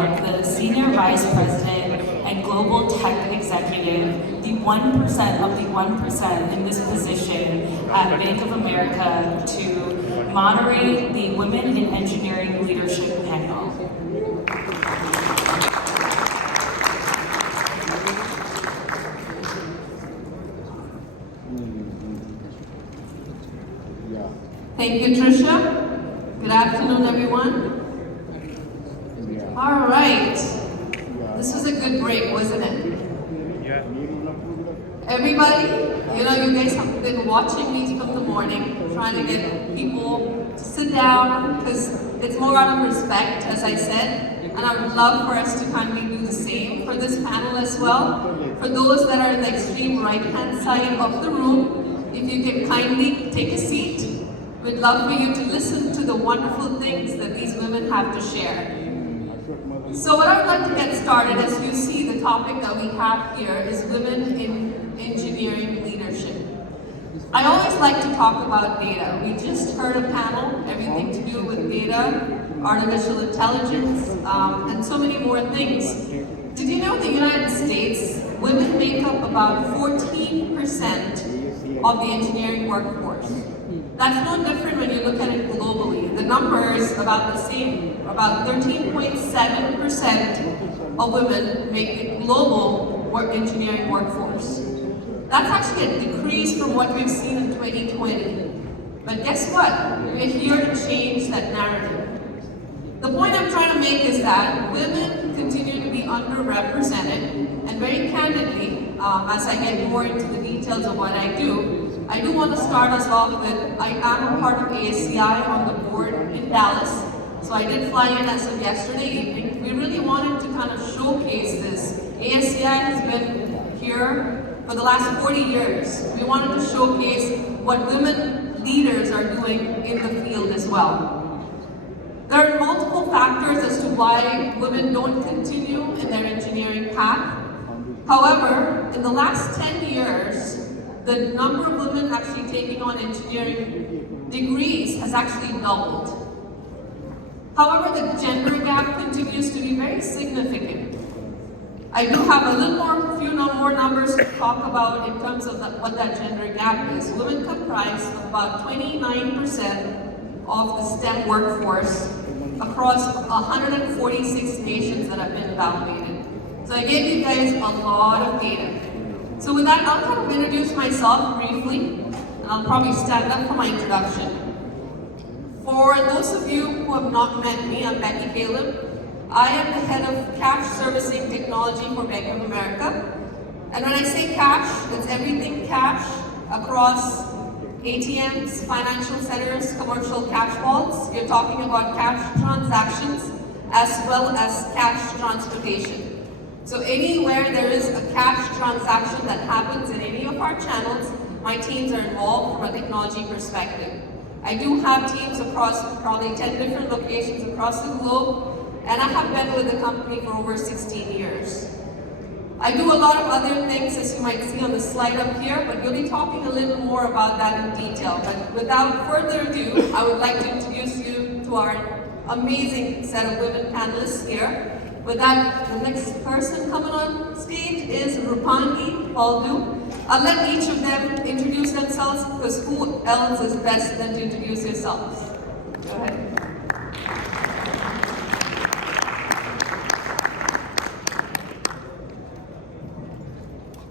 York, the Senior Vice President and Global Tech Executive, the 1% of the 1% in this position at Bank of America to moderate the Women in Engineering Leadership panel. Thank you, Tricia. Good afternoon, everyone. All right. This was a good break, wasn't it? Yeah. Everybody, you guys have been watching me from the morning, trying to get people to sit down, because it's more out of respect, as I said, and I would love for us to kindly do the same for this panel as well. For those that are in the extreme right-hand side of the room, if you can kindly take a seat, we'd love for you to listen to the wonderful things that these women have to share. So what I would like to get started, as you see, the topic that we have here is women in engineering leadership. I always like to talk about data. We just heard a panel, everything to do with data, artificial intelligence, and so many more things. Did you know in the United States, women make up about 14% of the engineering workforce? That's no different when you look at it globally. The number is about the same. About 13.7% of women make the global engineering workforce. That's actually a decrease from what we've seen in 2020. But guess what? We're here to change that narrative. The point I'm trying to make is that women continue to be underrepresented, and very candidly, as I get more into the details of what I do want to start us off with, I am a part of ASEI on the board in Dallas. So I did fly in as of yesterday evening. We really wanted to kind of showcase this. ASEI has been here for the last 40 years. We wanted to showcase what women leaders are doing in the field as well. There are multiple factors as to why women don't continue in their engineering path. However, in the last 10 years, the number of women actually taking on engineering degrees has actually doubled. However, the gender gap continues to be very significant. I do have a few more numbers to talk about in terms of what that gender gap is. Women comprise about 29% of the STEM workforce across 146 nations that have been evaluated. So I gave you guys a lot of data. So with that, I'll kind of introduce myself briefly, and I'll probably stand up for my introduction. For those of you who have not met me, I'm Becky Caleb. I am the head of cash servicing technology for Bank of America. And when I say cash, it's everything cash across ATMs, financial centers, commercial cash vaults. You're talking about cash transactions as well as cash transportation. So anywhere there is a cash transaction that happens in any of our channels, my teams are involved from a technology perspective. I do have teams across probably 10 different locations across the globe, and I have been with the company for over 16 years. I do a lot of other things, as you might see on the slide up here, but we'll be talking a little more about that in detail. But without further ado, I would like to introduce you to our amazing set of women panelists here. With that, the next person coming on stage is Rupangi Faldu. I'll let each of them introduce themselves, because who else is best than to introduce yourselves? Go ahead.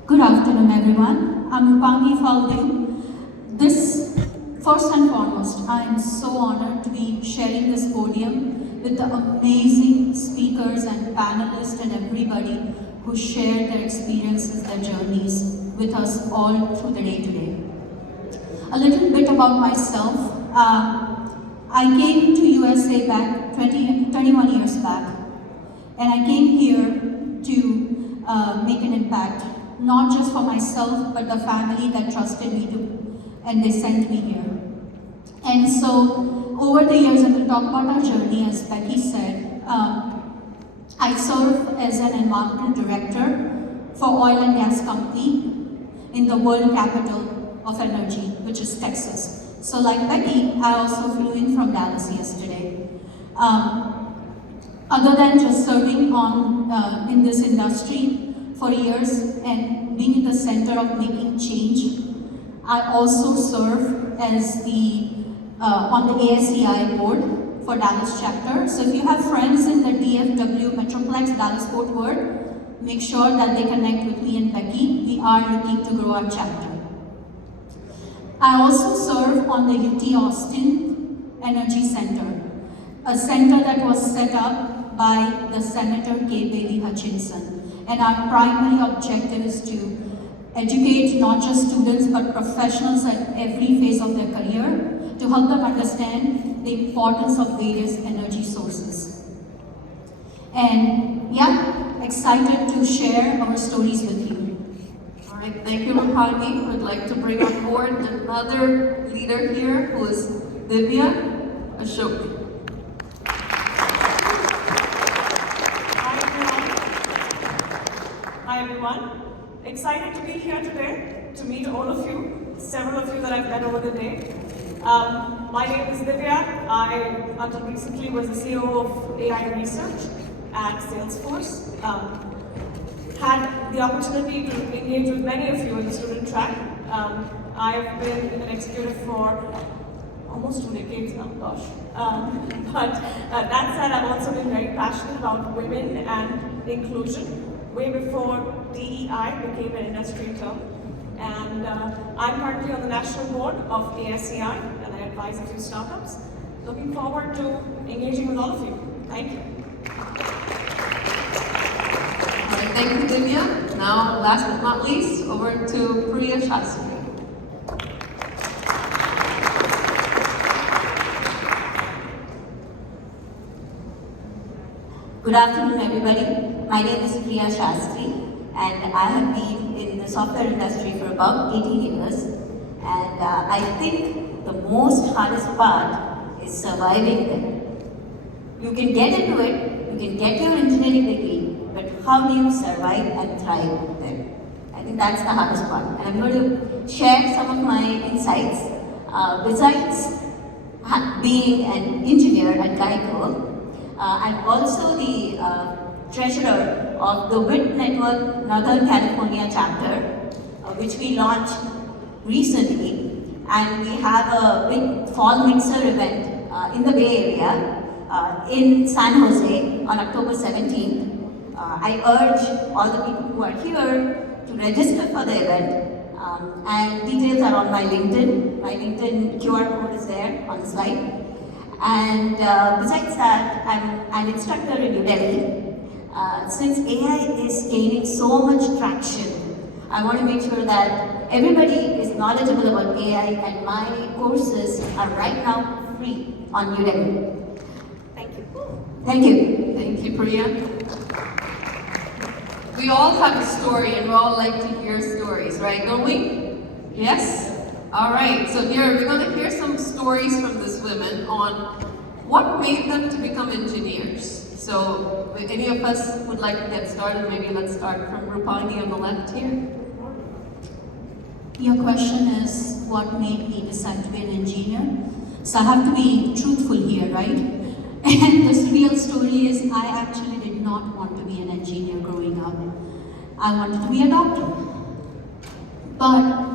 Good afternoon, everyone. I'm Rupangi Faldu. First and foremost, I am so honored to be sharing this podium with the amazing speakers and panelists and everybody who shared their experiences, their journeys with us all through the day today. A little bit about myself. I came to USA back 21 years back, and I came here to make an impact, not just for myself, but the family that trusted me and they sent me here. And so, over the years, and we'll talk about our journey, as Becky said, I serve as an environmental director for oil and gas company in the world capital of energy, which is Texas. So like Becky, I also flew in from Dallas yesterday. Other than just serving on in this industry for years and being in the center of making change, I also serve as the on the ASEI board for Dallas chapter. So if you have friends in the DFW Metroplex Dallas Fort Worth, make sure that they connect with me and Becky. We are looking to grow our chapter. I also serve on the UT Austin Energy Center, a center that was set up by the Senator K. Bailey Hutchinson. And our primary objective is to educate not just students but professionals at every phase of their career to help them understand the importance of various energy sources. And yeah, excited to share our stories with you. All right, thank you, Rupani. I'd like to bring on board another leader here who is Divya Ashok. Hi everyone. Excited to be here today to meet all of you, several of you that I've met over the day. My name is Divya. I, until recently, was the CEO of AI Research at Salesforce. Had the opportunity to engage with many of you in the student track. I've been an executive for almost 2 decades now, gosh. But that said, I've also been very passionate about women and inclusion. Way before DEI became an industry term. And I'm currently on the national board of ASEI, and I advise a few startups. Looking forward to engaging with all of you. Thank you. All right, thank you, Divya. Now, last but not least, over to Priya Shastri. Good afternoon, everybody. My name is Priya Shastri, and I have been in the software industry for about 18 years. And I think the most hardest part is surviving there. You can get into it, you can get your engineering degree, but how do you survive and thrive there? I think that's the hardest part. And I'm going to share some of my insights. Besides being an engineer at Geico, I'm also the treasurer of the WIT Network Northern California chapter, which we launched recently. And we have a big fall mixer event in the Bay Area in San Jose on October 17th. I urge all the people who are here to register for the event. And details are on my LinkedIn. My LinkedIn QR code is there on the slide. And besides that, I'm an instructor in New Delhi. Since AI is gaining so much traction, I want to make sure that everybody is knowledgeable about AI, and my courses are right now free on Udemy. Thank you. Thank you. Thank you, Priya. We all have a story, and we all like to hear stories, right? Don't we? Yes? All right, so here we're going to hear some stories from these women on what made them to become engineers. So if any of us would like to get started, maybe let's start from Rupani on the left here. Your question is, what made me decide to be an engineer? So I have to be truthful here, right? And this real story is, I actually did not want to be an engineer growing up. I wanted to be a doctor. But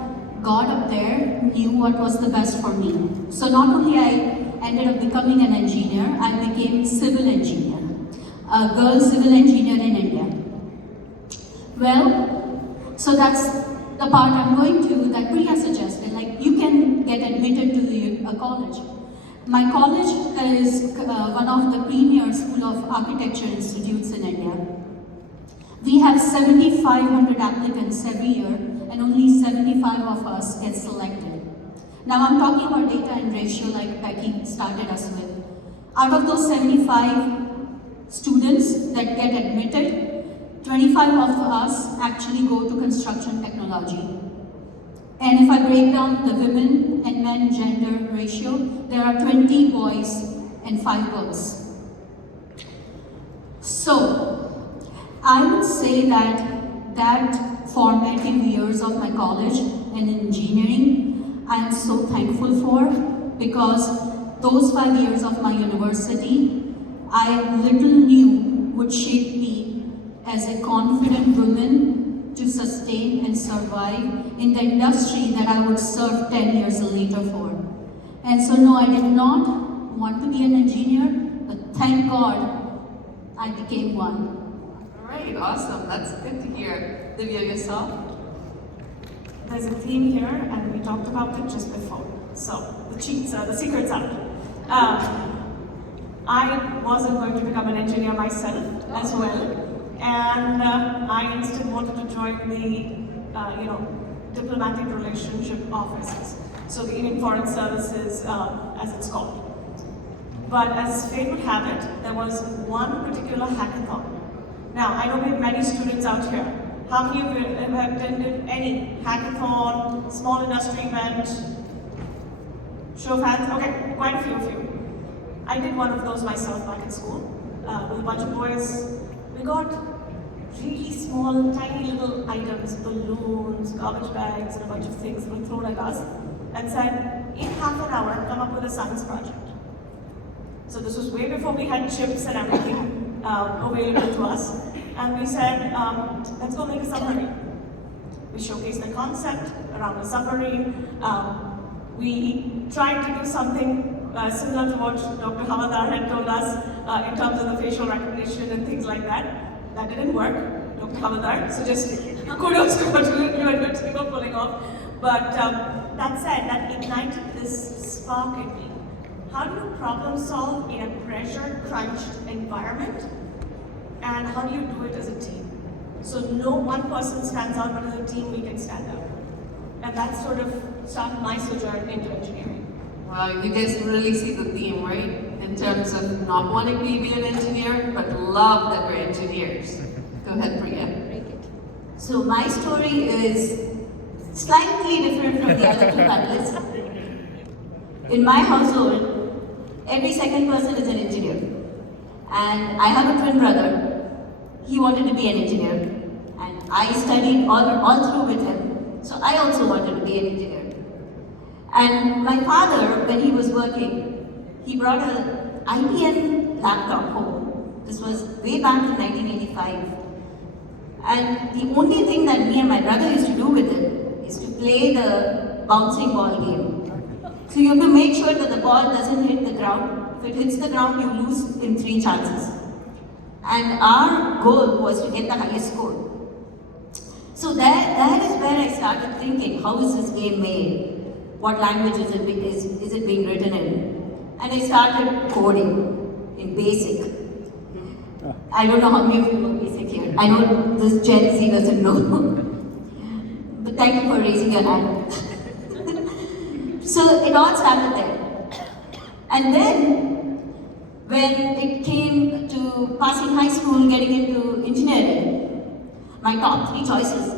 God up there knew what was the best for me. So not only I ended up becoming an engineer, I became civil engineer, a girl civil engineer in India. Well, so that's the part I'm going to, that Priya suggested, like you can get admitted to a college. My college is one of the premier school of architecture institutes in India. We have 7,500 applicants every year, and only 75 of us get selected. Now I'm talking about data and ratio like Becky started us with. Out of those 75 students that get admitted, 25 of us actually go to construction technology. And if I break down the women and men gender ratio, there are 20 boys and 5 girls. So, I would say that formative years of my college and engineering, I am so thankful for, because those 5 years of my university, I little knew would shape me as a confident woman to sustain and survive in the industry that I would serve 10 years later for. And so no, I did not want to be an engineer, but thank God I became one. All right, awesome. That's good to hear. Divya, yourself? There's a theme here, and we talked about it just before. So the secret's out. I wasn't going to become an engineer myself as well, and I instead wanted to join the, diplomatic relationship offices. So the Indian Foreign Services, as it's called. But as fate would have it, there was one particular hackathon. Now, I know we have many students out here. How many of you have attended any hackathon, small industry event? Show of hands? Okay, quite a few of you. I did one of those myself back in school with a bunch of boys. We got really small, tiny little items, balloons, garbage bags, and a bunch of things that were thrown at us and said, in half an hour, come up with a science project. So this was way before we had chips and everything available to us. And we said, let's go make a submarine. We showcased the concept around a submarine. We tried to do something similar to what Dr. Havadar had told us in terms of the facial recognition and things like that. That didn't work, Dr. Havadar. So just kudos to what you and your team were pulling off. But that said, that ignited this spark in me. How do you problem solve in a pressure-crunched environment? And how do you do it as a team? So no one person stands out, but as a team we can stand out. And that sort of started my sojourn into engineering. Wow, you guys really see the theme, right? In terms of not wanting to be an engineer, but love that we're engineers. Go ahead, Priya. So my story is slightly different from the other two panelists. In my household, every second person is an engineer. And I have a twin brother. He wanted to be an engineer. And I studied all through with him. So I also wanted to be an engineer. And my father, when he was working, he brought an IBM laptop home. This was way back in 1985. And the only thing that me and my brother used to do with it is to play the bouncing ball game. So you have to make sure that the ball doesn't hit the ground. If it hits the ground, you lose in 3 chances. And our goal was to get the highest score. So that is where I started thinking, how is this game made? What language is it being written in? And I started coding in BASIC. I don't know how many of you know BASIC here. I know this Gen Z doesn't know. But thank you for raising your hand. So it all started there. And then, when it came to passing high school, getting into engineering, my top 3 choices,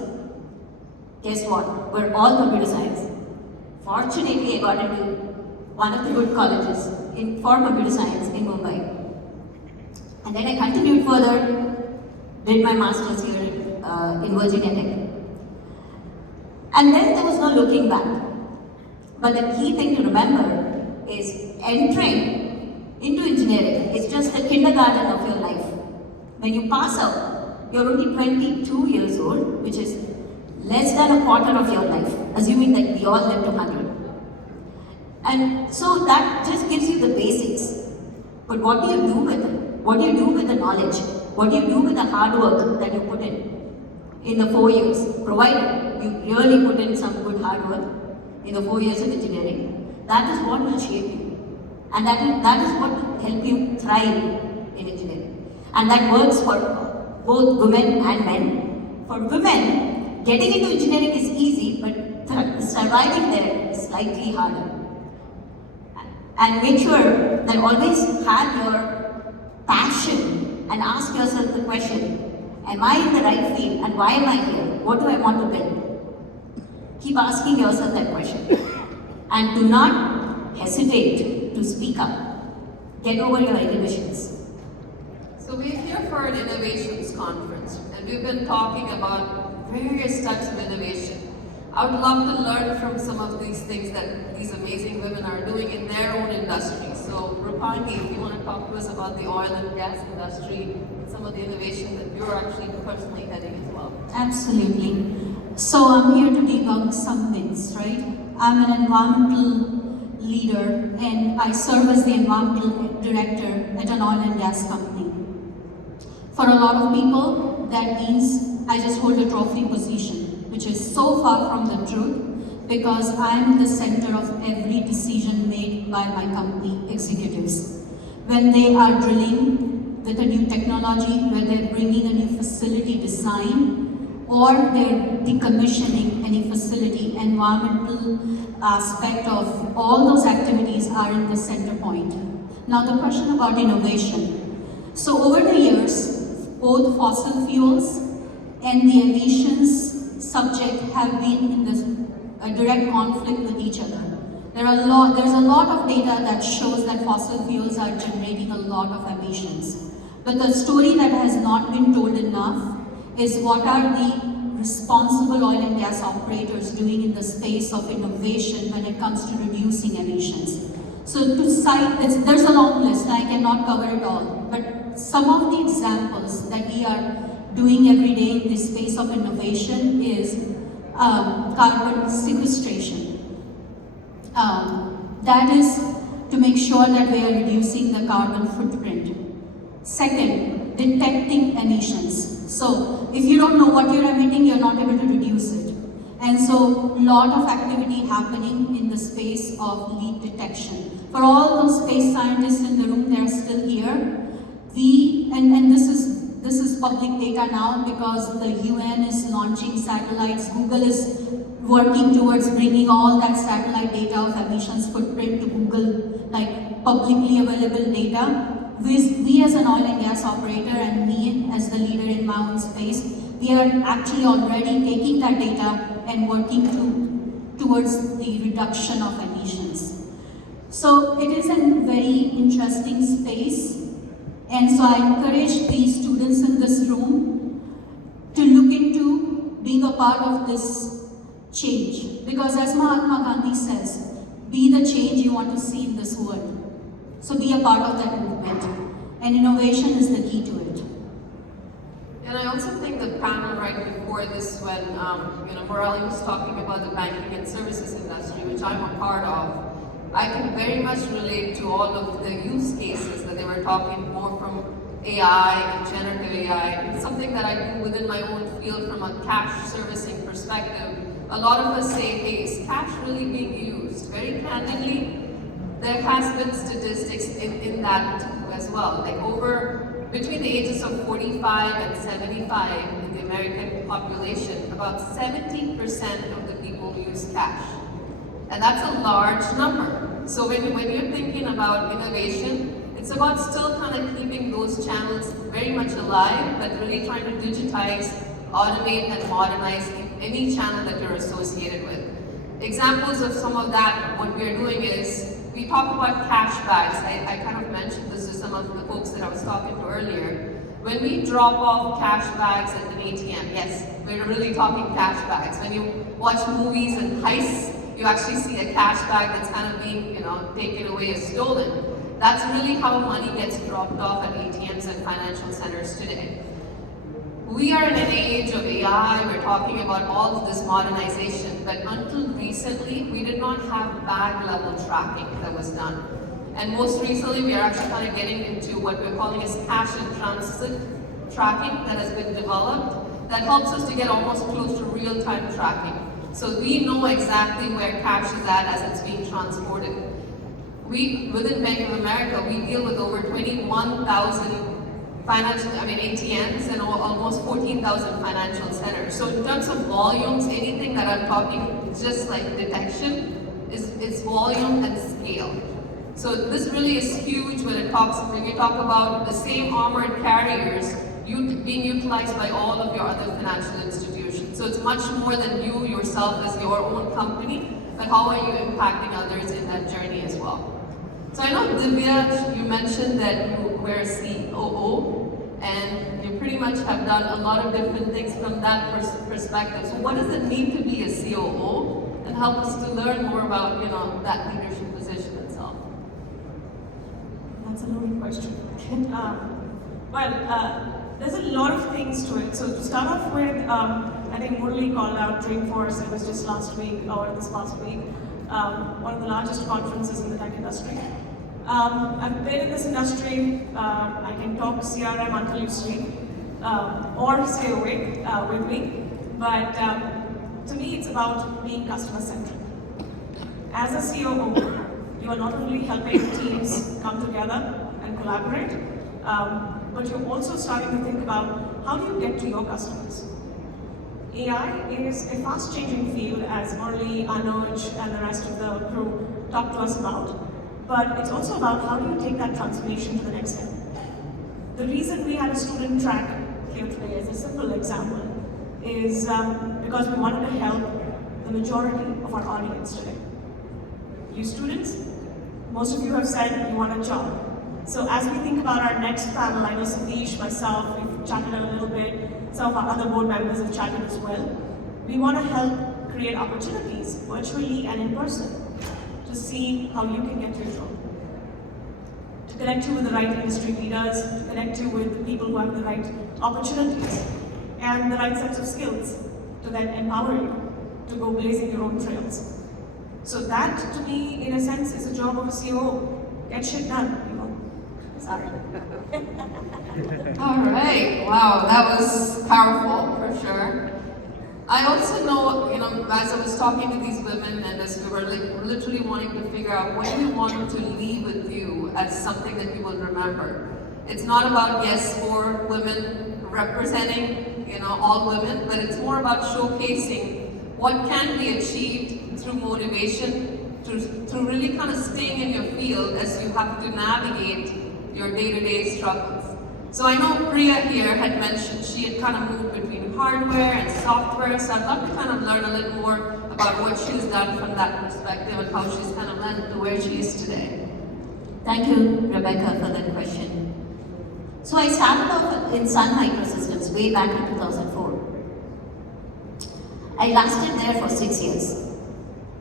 guess what, were all computer science. Fortunately, I got into one of the good colleges for computer science in Mumbai. And then I continued further, did my master's here in Virginia Tech. And then there was no looking back. But the key thing to remember is entering into engineering is just the kindergarten of your life. When you pass out, you're only 22 years old, which is less than a quarter of your life, assuming that we all live to 100. And so that just gives you the basics. But what do you do with it? What do you do with the knowledge? What do you do with the hard work that you put in the 4 years? Provided you really put in some good hard work in the 4 years of engineering. That is what will shape you. And that is what will help you thrive in engineering. And that works for both women and men. For women, getting into engineering is easy, but surviving there is slightly harder. And make sure that always have your passion and ask yourself the question, am I in the right field and why am I here? What do I want to build? Keep asking yourself that question. And do not hesitate to speak up. Get over your inhibitions. So we're here for an innovations conference, and we've been talking about various types of innovation. I would love to learn from some of these things that these amazing women are doing in their own industry. So So Rupani, if you want to talk to us about the oil and gas industry and some of the innovation that you're actually personally heading as well. Absolutely. So I'm here to debunk some myths, right? I'm an environmental leader and I serve as the environmental director at an oil and gas company. For a lot of people, that means I just hold a trophy position, which is so far from the truth because I'm in the center of every decision made by my company executives. When they are drilling with a new technology, when they're bringing a new facility design, or they're decommissioning any facility, environmental aspect of all those activities are in the center point. Now the question about innovation. So over the years, both fossil fuels and the emissions subject have been in a direct conflict with each other. There's a lot of data that shows that fossil fuels are generating a lot of emissions. But the story that has not been told enough is what are the responsible oil and gas operators doing in the space of innovation when it comes to reducing emissions. So to cite, there's a long list, I cannot cover it all, but some of the examples that we are doing every day in this space of innovation is carbon sequestration. That is to make sure that we are reducing the carbon footprint. Second, detecting emissions. So if you don't know what you're emitting, you're not able to reduce it. And so a lot of activity happening in the space of leak detection. For all those space scientists in the room, they're still here. And this is public data now because the UN is launching satellites. Google is working towards bringing all that satellite data of emissions footprint to Google, like publicly available data. We as an oil and gas operator and me as the leader in my own space, we are actually already taking that data and working towards the reduction of emissions. So it is a very interesting space, and so I encourage the students in this room to look into being a part of this change. Because as Mahatma Gandhi says, be the change you want to see in this world. So be a part of that movement. And innovation is the key to it. And I also think the panel right before this when Murali was talking about the banking and services industry, which I'm a part of, I can very much relate to all of the use cases that they were talking more from AI and generative AI. It's something that I do within my own field from a cash servicing perspective. A lot of us say, hey, is cash really being used? Very candidly, there has been statistics in that as well. Like between the ages of 45 and 75 in the American population, about 70% of the people use cash. And that's a large number. So when you're thinking about innovation, it's about still kind of keeping those channels very much alive, but really trying to digitize, automate, and modernize any channel that you're associated with. Examples of some of that, what we're doing is, we talk about cash bags. I kind of mentioned this to some of the folks that I was talking to earlier. When we drop off cash bags at an ATM, yes, we're really talking cash bags. When you watch movies and heists, you actually see a cash bag that's kind of being, taken away or stolen. That's really how money gets dropped off at ATMs and financial centers today. We are in an age of AI, we're talking about all of this modernization, but until recently, we did not have bag level tracking that was done. And most recently, we are actually kind of getting into what we're calling as cash in transit tracking that has been developed that helps us to get almost close to real-time tracking. So we know exactly where cash is at as it's being transported. Within Bank of America, we deal with over 21,000 ATMs and almost 14,000 financial centers. So in terms of volumes, anything that I'm talking, just like detection, is volume and scale. So this really is huge when you talk about the same armored carriers being utilized by all of your other financial institutions. So it's much more than you yourself as your own company, but how are you impacting others in that journey as well? So I know, Divya, you mentioned that you were a COO, and you pretty much have done a lot of different things from that perspective. So what does it mean to be a COO? And help us to learn more about, that leadership position itself. That's a loaded question. There's a lot of things to it. So to start off with, I think Murali called out Dreamforce. It was just last week or this past week. One of the largest conferences in the tech industry. I've been in this industry. I can talk CRM until you sleep, or stay awake with me. But to me, it's about being customer-centric. As a COO, you are not only helping teams come together and collaborate, but you're also starting to think about how do you get to your customers. AI is a fast-changing field, as Murali, Anuj, and the rest of the crew talked to us about. But it's also about how do you take that transformation to the next step. The reason we had a student track here today, as a simple example, is because we wanted to help the majority of our audience today. You students, most of you have said you want a job. So as we think about our next panel, I know Satish, myself, we've chatted a little bit, some of our other board members have chatted as well. We want to help create opportunities, virtually and in person, to see how you can get to your job. To connect you with the right industry leaders, to connect you with the people who have the right opportunities and the right sets of skills to then empower you to go blazing your own trails. So that, to me, in a sense, is the job of a COO. Get shit done, people. Sorry. All right, wow, that was powerful for sure. I also know, as I was talking to these women and as we were literally wanting to figure out what do we want to leave with you as something that you will remember. It's not about, yes, for women representing, all women, but it's more about showcasing what can be achieved through motivation, through really kind of staying in your field as you have to navigate your day-to-day struggles. So I know Priya here had mentioned she had kind of moved between hardware and software, so I'd love to kind of learn a little more about what she's done from that perspective and how she's kind of led to where she is today. Thank you, Rebecca, for that question. So I started off in Sun Microsystems way back in 2004. I lasted there for 6 years.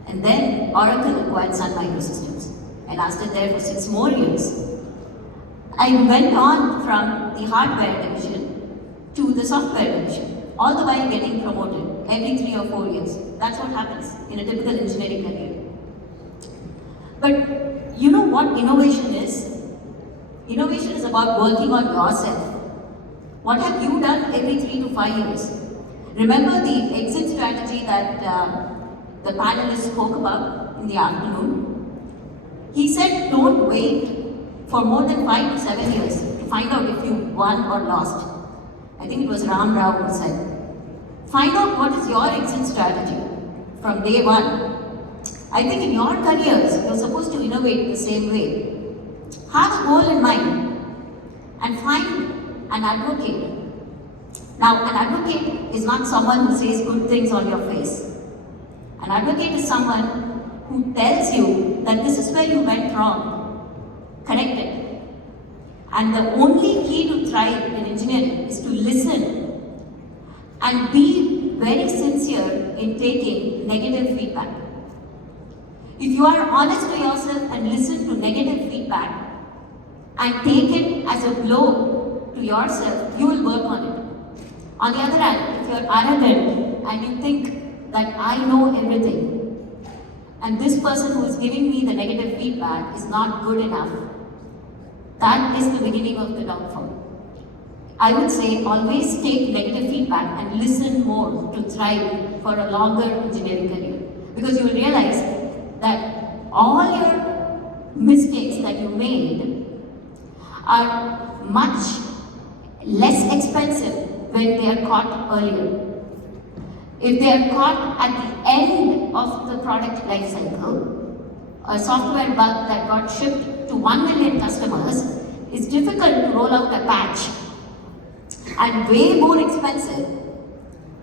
And then Oracle acquired Sun Microsystems. I lasted there for 6 more years. I went on from the hardware division to the software division, all the while getting promoted every 3 or 4 years. That's what happens in a typical engineering career. But you know what innovation is? Innovation is about working on yourself. What have you done every 3 to 5 years? Remember the exit strategy that the panelists spoke about in the afternoon? He said, don't wait for more than 5 to 7 years to find out if you won or lost. I think it was Ram Rao who said, find out what is your exit strategy from day one. I think in your careers, you're supposed to innovate the same way. Have a goal in mind and find an advocate. Now, an advocate is not someone who says good things on your face. An advocate is someone who tells you that this is where you went wrong. Correct it. And the only key to thrive in engineering is to listen and be very sincere in taking negative feedback. If you are honest to yourself and listen to negative feedback and take it as a blow to yourself, you will work on it. On the other hand, if you're arrogant and you think that I know everything and this person who is giving me the negative feedback is not good enough, that is the beginning of the downfall. I would say always take negative feedback and listen more to thrive for a longer engineering career. Because you will realize that all your mistakes that you made are much less expensive when they are caught earlier. If they are caught at the end of the product life cycle, a software bug that got shipped to 1 million customers is difficult to roll out a patch and way more expensive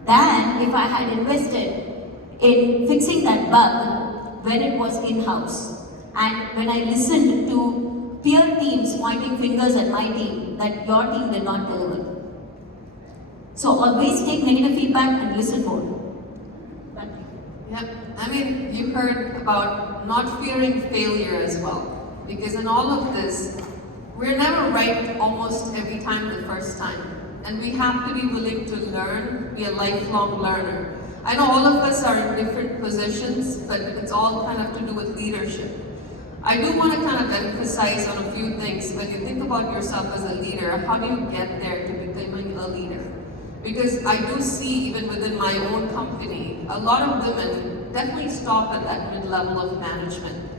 than if I had invested in fixing that bug when it was in-house and when I listened to peer teams pointing fingers at my team that your team did not deliver. So always take negative feedback and listen more. Yep, I mean, you heard about not fearing failure as well. Because in all of this, We're never right almost every time the first time. And we have to be willing to learn, be a lifelong learner. I know all of us are in different positions, but it's all kind of to do with leadership. I do want to kind of emphasize on a few things. When you think about yourself as a leader, how do you get there to becoming a leader? Because I do see, even within my own company, a lot of women definitely stop at that mid-level of management.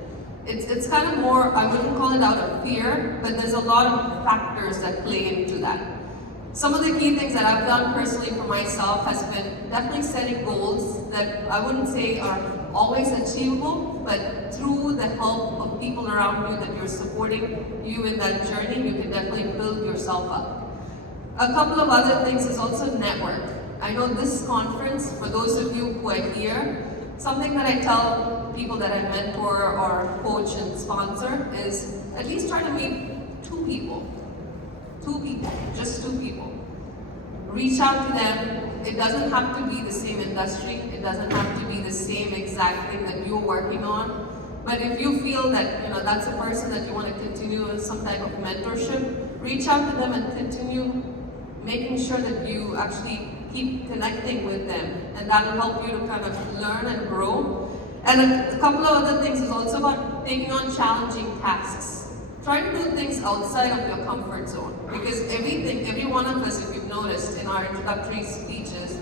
It's kind of more, I wouldn't call it out of fear, but there's a lot of factors that play into that. Some of the key things that I've done personally for myself has been definitely setting goals that I wouldn't say are always achievable, but through the help of people around you that you're supporting you in that journey, you can definitely build yourself up. A couple of other things is also network. I know this conference, for those of you who are here, something that I tell people that I mentor or coach and sponsor is at least try to meet two people, just two people. Reach out to them. It doesn't have to be the same industry. It doesn't have to be the same exact thing that you're working on. But if you feel that that's a person that you want to continue with some type of mentorship, reach out to them and continue making sure that you actually keep connecting with them, and that will help you to kind of learn and grow. And a couple of other things is also about taking on challenging tasks. Try to do things outside of your comfort zone, because every one of us, if you've noticed in our introductory speeches,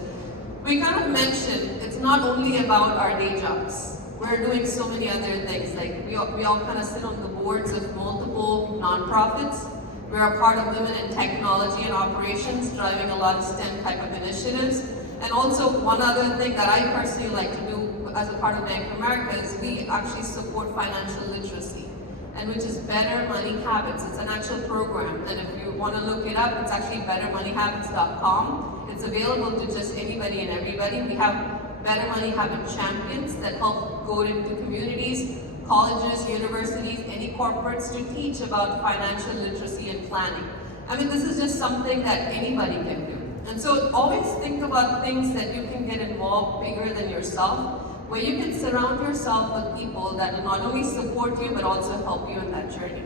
we kind of mentioned it's not only about our day jobs. We're doing so many other things. Like we all kind of sit on the boards of multiple nonprofits. We're a part of Women in Technology and Operations, driving a lot of STEM type of initiatives. And also one other thing that I personally like to do as a part of Bank of America is we actually support financial literacy, and which is Better Money Habits. It's an actual program, and if you want to look it up, it's actually bettermoneyhabits.com. It's available to just anybody and everybody. We have Better Money Habit champions that help go into communities, colleges, universities, any corporates to teach about financial literacy and planning. I mean, this is just something that anybody can do. And so always think about things that you can get involved bigger than yourself, where you can surround yourself with people that will not only support you, but also help you in that journey.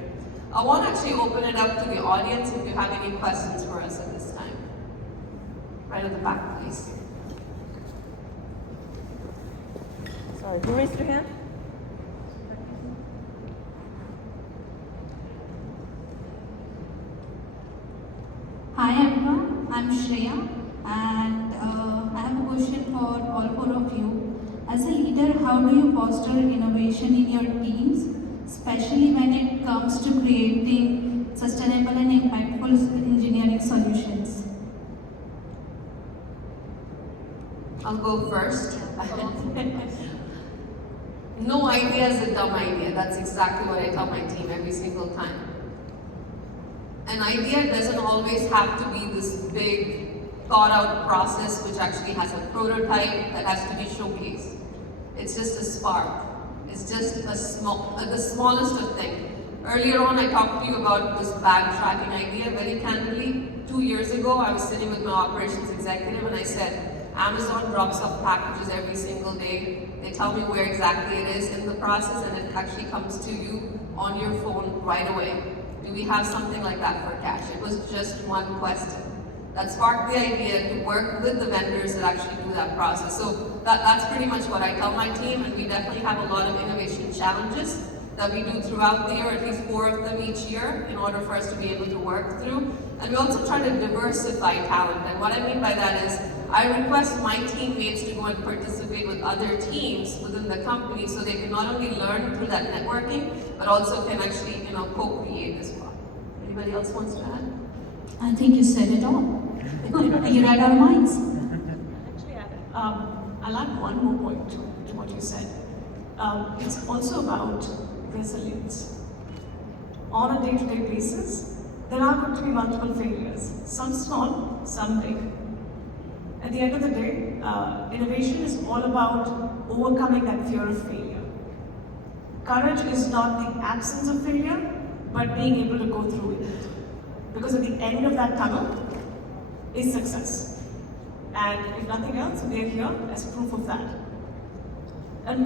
I want to actually open it up to the audience if you have any questions for us at this time. Right at the back, please. Sorry, who raised your hand? Hi everyone, I'm Shreya, and I have a question for all four of you. As a leader, how do you foster innovation in your teams, especially when it comes to creating sustainable and impactful engineering solutions? I'll go first. No idea is a dumb idea. That's exactly what I tell my team every single time. An idea doesn't always have to be this big, thought out process which actually has a prototype that has to be showcased. It's just a spark. It's just the smallest of things. Earlier on, I talked to you about this bag tracking idea. Very candidly, 2 years ago, I was sitting with my operations executive and I said, Amazon drops off packages every single day. They tell me where exactly it is in the process, and it actually comes to you on your phone right away. Do we have something like that for cash? It was just one question. That sparked the idea to work with the vendors that actually do that process. So that's pretty much what I tell my team, and we definitely have a lot of innovation challenges that we do throughout the year, at least 4 of them each year, in order for us to be able to work through. And we also try to diversify talent. And what I mean by that is, I request my teammates to go and participate with other teams within the company so they can not only learn through that networking, but also can actually, co-create as well. Anybody else wants to add? I think you said it all. You read our minds. Actually, I'll add one more point to what you said. It's also about resilience. On a day-to-day basis, there are going to be multiple failures, some small, some big. At the end of the day, innovation is all about overcoming that fear of failure. Courage is not the absence of failure, but being able to go through it. Because at the end of that tunnel is success. And if nothing else, we are here as proof of that. And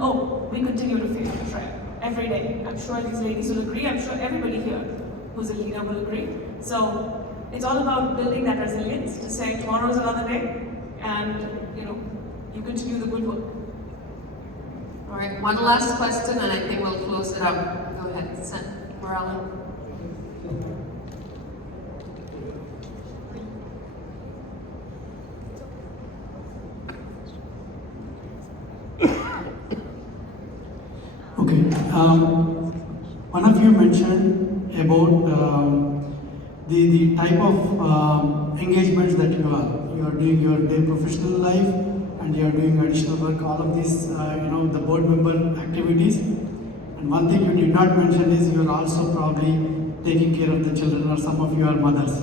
we continue to fail and try every day. I'm sure these ladies will agree. I'm sure everybody here who's a leader will agree. So it's all about building that resilience to say tomorrow is another day, and you continue the good work. All right, one last question, and I think we'll close it up. Go ahead, Sept, Morella. Okay. One of you mentioned about the type of engagements that you are doing your day professional life, and you are doing additional work. All of these, the board member activities. And one thing you did not mention is you are also probably taking care of the children, or some of you are mothers.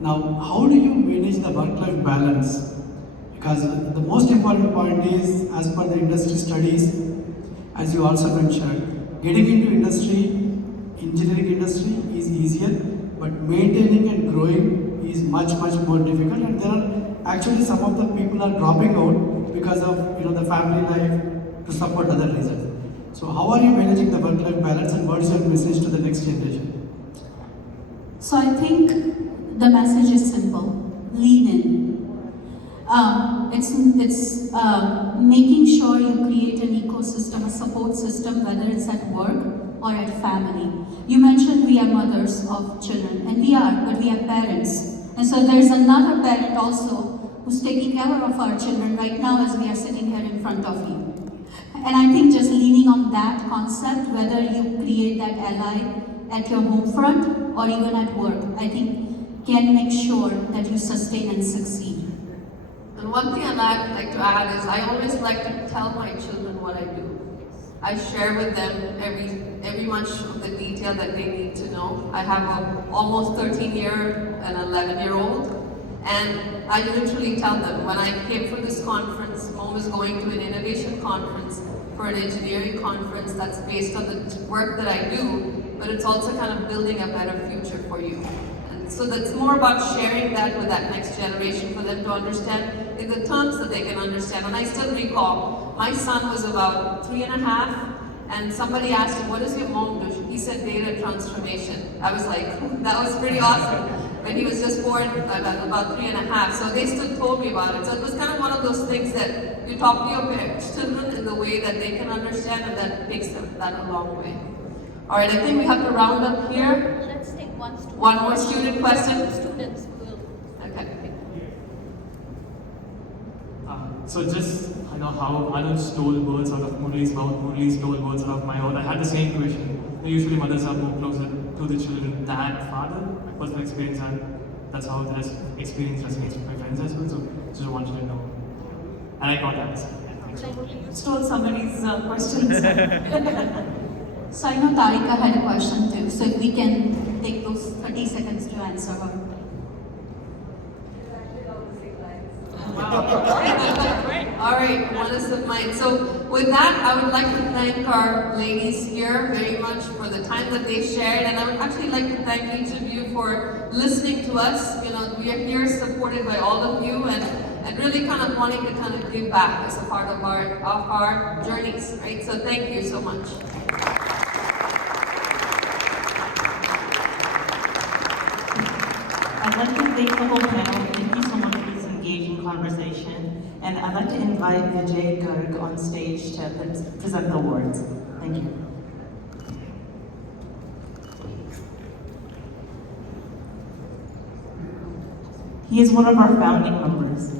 Now, how do you manage the work-life balance? Because the most important point is, as per the industry studies, as you also mentioned, getting into industry, engineering industry is easier, but maintaining and growing is much more difficult. And there are actually some of the people are dropping out because of the family life to support other reasons. So how are you managing the work-life balance, and what is your message to the next generation? So I think the message is simple: lean in. It's making sure you create an ecosystem, a support system, whether it's at work or at family. You mentioned we are mothers of children, and we are, but we are parents. And so there's another parent also who's taking care of our children right now as we are sitting here in front of you. And I think just leaning on that concept, whether you create that ally at your home front or even at work, I think can make sure that you sustain and succeed. And one thing I'd like to add is I always like to tell my children what I do. I share with them every much of the detail that they need to know. I have a almost 13-year and 11-year-old, and I literally tell them, when I came for this conference, Mom is going to an innovation conference, for an engineering conference that's based on the work that I do, but it's also kind of building a better future for you. And so that's more about sharing that with that next generation, for them to understand in the terms that they can understand. And I still recall, my son was about 3.5, and somebody asked him, what does your mom do? He said data transformation. I was like, that was pretty awesome. When he was just born, about 3.5. So they still told me about it. So it was kind of one of those things that you talk to your children in the way that they can understand, and that takes them that a long way. All right, I think we have to round up here. Let's take one student. One more student question. Students will. Okay. So just, how Anuj stole words out of Murli's mouth, Murli stole words out of my mouth. I had the same question. Usually mothers are more closer to the children than father, personal experience, and that's how this experience resonates with my friends as well. So just wanted to know. And I got that. Thanks. You stole somebody's questions. So I know Tarika had a question too, so if we can take those 30 seconds to answer her. All right, one is of mine. So with that, I would like to thank our ladies here very much for the time that they shared, and I would actually like to thank each of you for listening to us. We are here supported by all of you, and really kind of wanting to kind of give back as a part of our journeys, right? So thank you so much. I'd like to thank the whole panel. Thank you so much for this engaging conversation. And I'd like to invite Vijay Garg on stage to present the awards. Thank you. He is one of our founding members.